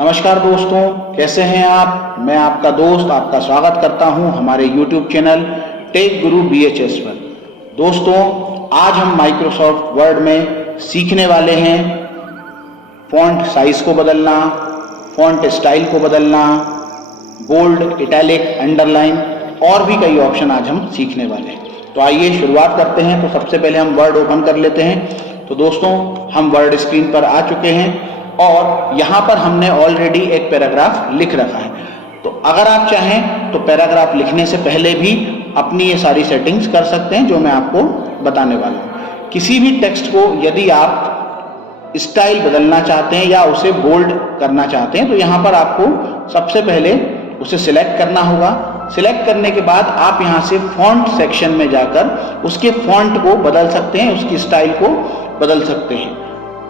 नमस्कार दोस्तों, कैसे हैं आप। मैं आपका दोस्त आपका स्वागत करता हूं हमारे YouTube चैनल टेक गुरु BHS पर। दोस्तों, आज हम माइक्रोसॉफ्ट वर्ड में सीखने वाले हैं फॉन्ट साइज को बदलना, फॉन्ट स्टाइल को बदलना, बोल्ड, इटैलिक, अंडरलाइन और भी कई ऑप्शन आज हम सीखने वाले हैं। तो आइए शुरुआत करते हैं। तो सबसे पहले हम वर्ड ओपन कर लेते हैं। तो दोस्तों, हम वर्ड स्क्रीन पर आ चुके हैं और यहाँ पर हमने ऑलरेडी एक पैराग्राफ लिख रखा है। तो अगर आप चाहें तो पैराग्राफ लिखने से पहले भी अपनी ये सारी सेटिंग्स कर सकते हैं जो मैं आपको बताने वाला हूँ। किसी भी टेक्स्ट को यदि आप स्टाइल बदलना चाहते हैं या उसे बोल्ड करना चाहते हैं तो यहाँ पर आपको सबसे पहले उसे सिलेक्ट करना होगा। सिलेक्ट करने के बाद आप यहाँ से फॉन्ट सेक्शन में जाकर उसके फॉन्ट को बदल सकते हैं, उसकी स्टाइल को बदल सकते हैं।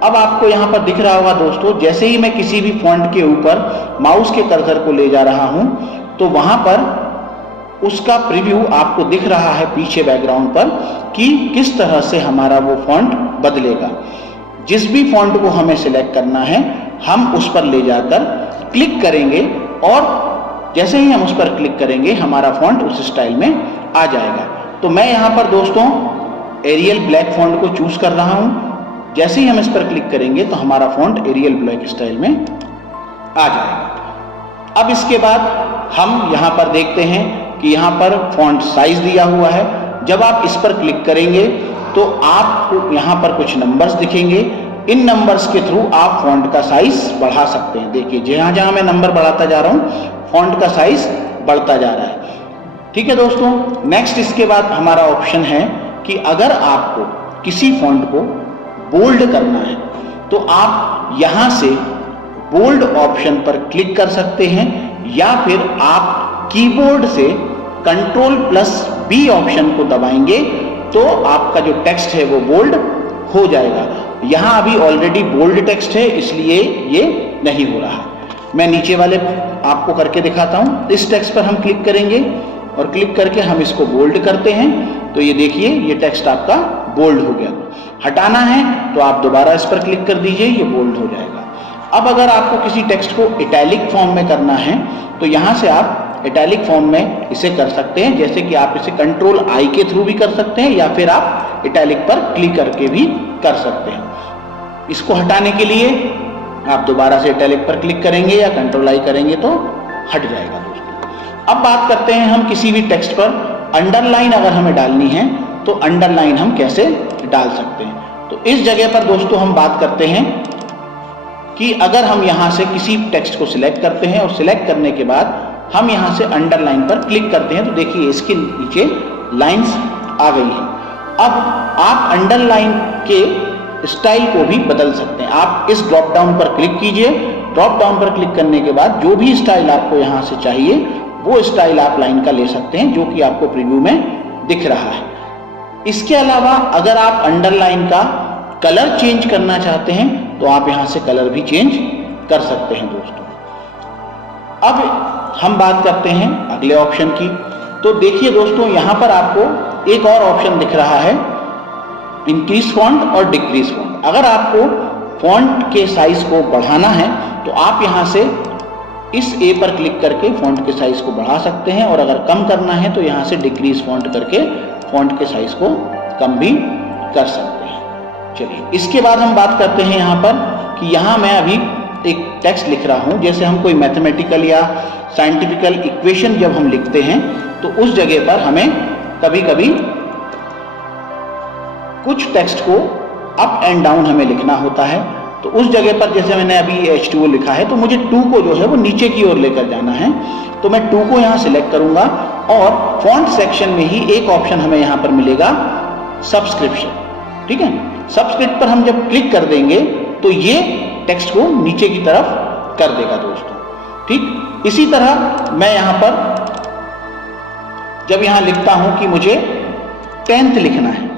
अब आपको यहाँ पर दिख रहा होगा दोस्तों, जैसे ही मैं किसी भी फॉन्ट के ऊपर माउस के कर्सर को ले जा रहा हूँ तो वहाँ पर उसका प्रीव्यू आपको दिख रहा है पीछे बैकग्राउंड पर कि किस तरह से हमारा वो फॉन्ट बदलेगा। जिस भी फॉन्ट को हमें सिलेक्ट करना है हम उस पर ले जाकर क्लिक करेंगे और जैसे ही हम उस पर क्लिक करेंगे हमारा फॉन्ट उस स्टाइल में आ जाएगा। तो मैं यहाँ पर दोस्तों एरियल ब्लैक फॉन्ट को चूज कर रहा हूँ। जैसे ही हम इस पर क्लिक करेंगे तो हमारा फॉन्ट एरियल ब्लैक स्टाइल में आ जाएगा। अब इसके बाद हम यहाँ पर देखते हैं कि यहाँ पर फॉन्ट साइज दिया हुआ है। जब आप इस पर क्लिक करेंगे तो आपको यहाँ पर कुछ नंबर्स दिखेंगे। इन नंबर्स के थ्रू आप फॉन्ट का साइज बढ़ा सकते हैं। देखिए, जहाँ जहाँ मैं नंबर बढ़ाता जा रहा हूँ फॉन्ट का साइज बढ़ता जा रहा है। ठीक है दोस्तों, नेक्स्ट इसके बाद हमारा ऑप्शन है कि अगर आपको किसी फॉन्ट को बोल्ड करना है तो आप यहां से बोल्ड ऑप्शन पर क्लिक कर सकते हैं या फिर आप कीबोर्ड से Ctrl+B ऑप्शन को दबाएंगे तो आपका जो टेक्स्ट है वो बोल्ड हो जाएगा। यहां अभी ऑलरेडी बोल्ड टेक्स्ट है इसलिए ये नहीं हो रहा। मैं नीचे वाले आपको करके दिखाता हूं। इस टेक्स्ट पर हम क्लिक करेंगे और क्लिक करके हम इसको बोल्ड करते हैं तो ये देखिए ये टेक्स्ट आपका बोल्ड हो गया। हटाना है तो आप दोबारा इस पर क्लिक कर दीजिए, ये बोल्ड हो जाएगा। अब अगर आपको किसी टेक्स्ट को इटैलिक फॉर्म में करना है तो यहाँ से आप इटैलिक फॉर्म में इसे कर सकते हैं। जैसे कि आप इसे Ctrl+I के थ्रू भी कर सकते हैं या फिर आप इटैलिक पर क्लिक करके भी कर सकते हैं। इसको हटाने के लिए आप दोबारा से इटैलिक पर क्लिक करेंगे या Ctrl+I करेंगे तो हट जाएगा दोस्तों। अब बात करते हैं हम किसी भी टेक्स्ट पर अंडरलाइन अगर हमें डालनी है तो अंडरलाइन हम कैसे डाल सकते हैं। तो इस जगह पर दोस्तों हम बात करते हैं कि अगर हम यहां से किसी टेक्स्ट को सिलेक्ट करते हैं और सिलेक्ट करने के बाद हम यहां से अंडरलाइन पर क्लिक करते हैं तो देखिए इसके नीचे लाइंस आ गई हैं। अब आप अंडरलाइन के स्टाइल को भी बदल सकते हैं। आप इस ड्रॉप डाउन पर क्लिक कीजिए। ड्रॉप डाउन पर क्लिक करने के बाद जो भी स्टाइल आपको यहां से चाहिए वो स्टाइल आप लाइन का ले सकते हैं जो कि आपको प्रीव्यू में दिख रहा है। इसके अलावा अगर आप अंडरलाइन का कलर चेंज करना चाहते हैं तो आप यहां से कलर भी चेंज कर सकते हैं दोस्तों। अब हम बात करते हैं अगले ऑप्शन की। तो देखिए दोस्तों, यहां पर आपको एक और ऑप्शन दिख रहा है, इंक्रीज फॉन्ट और डिक्रीज फॉन्ट। अगर आपको फॉन्ट के साइज को बढ़ाना है तो आप यहां से इस ए पर क्लिक करके फॉन्ट के साइज को बढ़ा सकते हैं और अगर कम करना है तो यहां से डिक्रीज फॉन्ट करके फॉन्ट के साइज को कम भी कर सकते हैं। चलिए, इसके बाद हम बात करते हैं यहाँ पर कि यहाँ मैं अभी एक टेक्स्ट लिख रहा हूँ। जैसे हम कोई मैथमेटिकल या साइंटिफिकल इक्वेशन जब हम लिखते हैं तो उस जगह पर हमें कभी कभी कुछ टेक्स्ट को अप एंड डाउन हमें लिखना होता है। तो उस जगह पर जैसे मैंने अभी H2O लिखा है तो मुझे 2 को जो है वो नीचे की ओर लेकर जाना है। तो मैं 2 को यहाँ सिलेक्ट करूंगा और फॉन्ट सेक्शन में ही एक ऑप्शन हमें यहाँ पर मिलेगा, सब्सक्रिप्शन। ठीक है, सब्सक्रिप्ट पर हम जब क्लिक कर देंगे तो ये टेक्स्ट को नीचे की तरफ कर देगा दोस्तों। ठीक, इसी तरह मैं यहाँ पर जब यहाँ लिखता हूँ कि मुझे 10th लिखना है,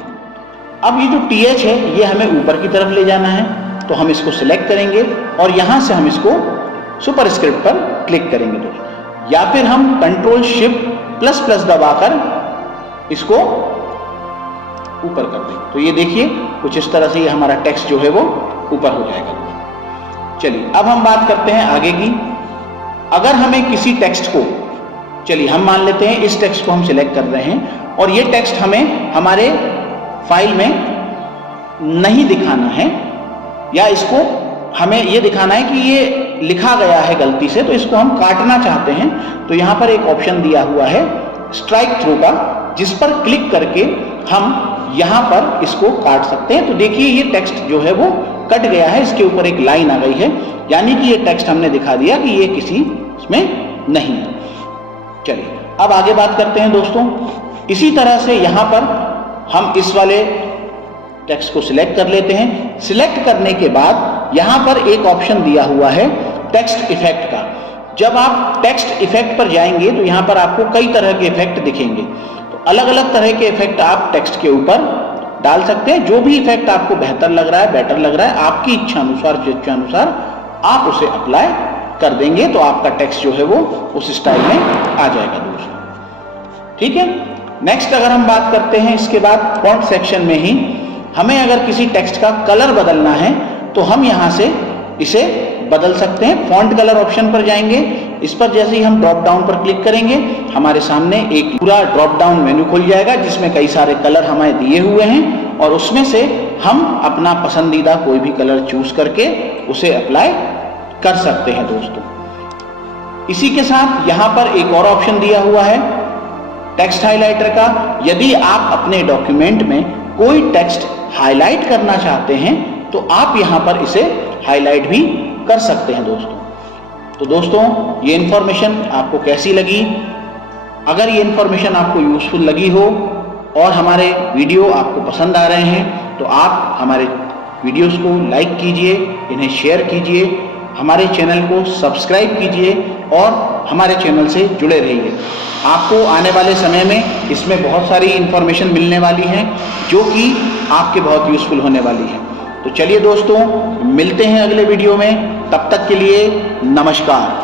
अब ये जो TH है ये हमें ऊपर की तरफ ले जाना है तो हम इसको सिलेक्ट करेंगे और यहां से हम इसको सुपरस्क्रिप्ट पर क्लिक करेंगे दोस्तों। या फिर हम Ctrl+Shift++ दबाकर इसको ऊपर कर देंगे तो ये देखिए कुछ इस तरह से ये हमारा टेक्स्ट जो है वो ऊपर हो जाएगा। चलिए अब हम बात करते हैं आगे की। अगर हमें किसी टेक्स्ट को, चलिए हम मान लेते हैं इस टेक्स्ट को हम सिलेक्ट कर रहे हैं और ये टेक्स्ट हमें हमारे फाइल में नहीं दिखाना है, या इसको हमें ये दिखाना है कि ये लिखा गया है गलती से, तो इसको हम काटना चाहते हैं। तो यहाँ पर एक ऑप्शन दिया हुआ है स्ट्राइक थ्रू का, जिस पर क्लिक करके हम यहाँ पर इसको काट सकते हैं। तो देखिए ये टेक्स्ट जो है वो कट गया है, इसके ऊपर एक लाइन आ गई है, यानी कि ये टेक्स्ट हमने दिखा दिया कि ये किसी इसमें नहीं है। चलिए अब आगे बात करते हैं दोस्तों। इसी तरह से यहाँ पर हम इस वाले टेक्स्ट को सिलेक्ट कर लेते हैं। सिलेक्ट करने के बाद यहाँ पर एक ऑप्शन दिया हुआ है टेक्स्ट इफेक्ट का। जब आप टेक्स्ट इफेक्ट पर जाएंगे तो यहाँ पर आपको कई तरह के इफेक्ट दिखेंगे। तो अलग अलग तरह के इफेक्ट आप टेक्स्ट के ऊपर डाल सकते हैं। जो भी इफेक्ट आपको बेहतर लग रहा है, बेटर लग रहा है, आपकी इच्छा अनुसार, इच्छा अनुसार आप उसे अप्लाई कर देंगे तो आपका टेक्स्ट जो है वो उस स्टाइल में आ जाएगा दोस्तों। ठीक है। नेक्स्ट अगर हम बात करते हैं इसके बाद फॉन्ट सेक्शन में ही हमें अगर किसी टेक्स्ट का कलर बदलना है तो हम यहाँ से इसे बदल सकते हैं। फॉन्ट कलर ऑप्शन पर जाएंगे, इस पर जैसे ही हम ड्रॉप डाउन पर क्लिक करेंगे हमारे सामने एक पूरा ड्रॉप डाउन मेन्यू खुल जाएगा जिसमें कई सारे कलर हमें दिए हुए हैं और उसमें से हम अपना पसंदीदा कोई भी कलर चूज करके उसे अप्लाई कर सकते हैं दोस्तों। इसी के साथ यहाँ पर एक और ऑप्शन दिया हुआ है टेक्स्ट हाइलाइटर का। यदि आप अपने डॉक्यूमेंट में कोई टेक्स्ट हाईलाइट करना चाहते हैं तो आप यहाँ पर इसे हाईलाइट भी कर सकते हैं दोस्तों। तो दोस्तों ये इन्फॉर्मेशन आपको कैसी लगी? अगर ये इन्फॉर्मेशन आपको यूजफुल लगी हो और हमारे वीडियो आपको पसंद आ रहे हैं तो आप हमारे वीडियोस को लाइक कीजिए, इन्हें शेयर कीजिए, हमारे चैनल को सब्सक्राइब कीजिए और हमारे चैनल से जुड़े रहिए। आपको आने वाले समय में इसमें बहुत सारी इन्फॉर्मेशन मिलने वाली हैं जो कि आपके बहुत यूजफुल होने वाली है। तो चलिए दोस्तों मिलते हैं अगले वीडियो में, तब तक के लिए नमस्कार।